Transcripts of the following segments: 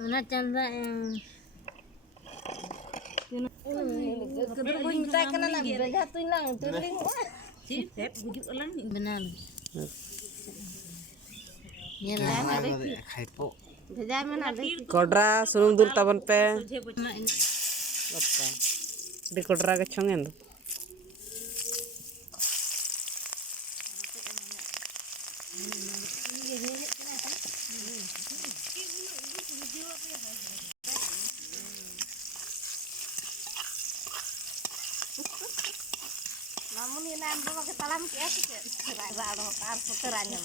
Mana canda yang minta kena nak belajar tu nang tuling. Si tep bujuk lang benar. Ya lah ada khaipo. Belajar mana ada. Kodra sunung dul taban pe. Apa? Di kodra ke chongen tu. Namun ini nampak pakai talam kias ke serada kar puterannya.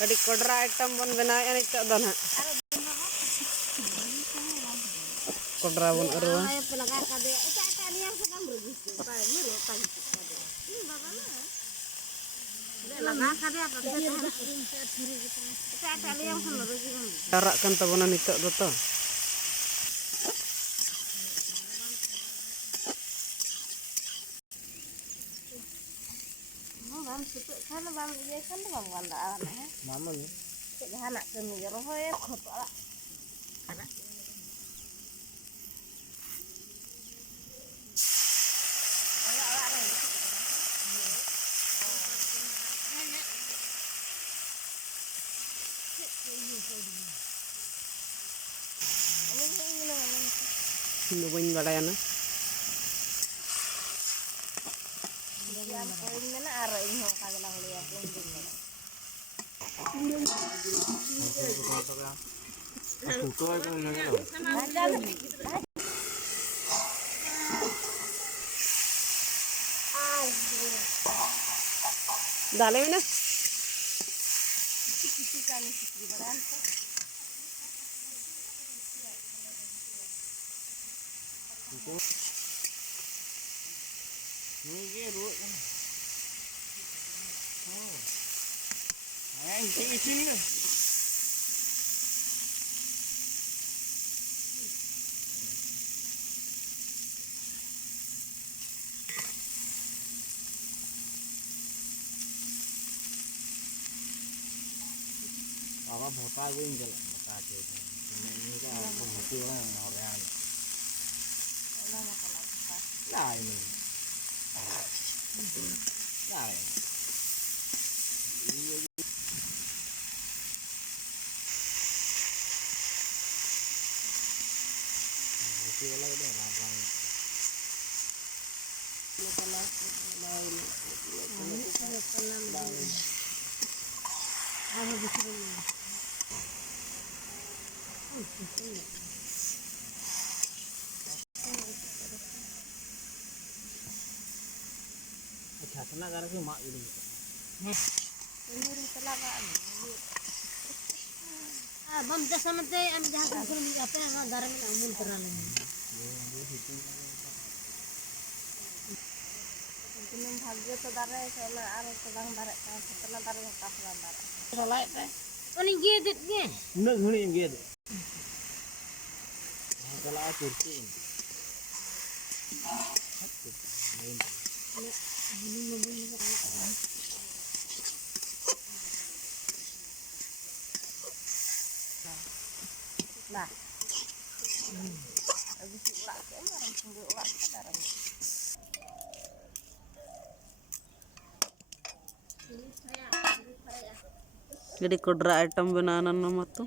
Tadi kodra item pun benayan itu dah nak. Kodra pun arwah. Cara kan tabunan itu tu. Bam sutu kan bam iya kan bam gandaan eh. Mamun. Cek anak kemi rohoy khotala. Anak. Ini bain balayan na. Yang poin mana arah ini kalau lang lihat lindung mana. Dalam na. Apa bota wing jalan bota tu. Ini kan bukti orang orang. Lah ini. Lah. Bukti orang dah ramai. Sana gara ke mak ini. Ini telaga ni. Bam jasa mate am jahan kan film apa yang garam ni amun teran. Minum भाग्य तो दारे सोना आरो sedang darat ka setelah darat ka sedang darat. Solai pe. Oni gedit ge. Nak nguni gede. Kalau atur tu. Nah. Habis ulah ke orang sungguh ulah sekarang. Jadi kodra item benanan nama tu.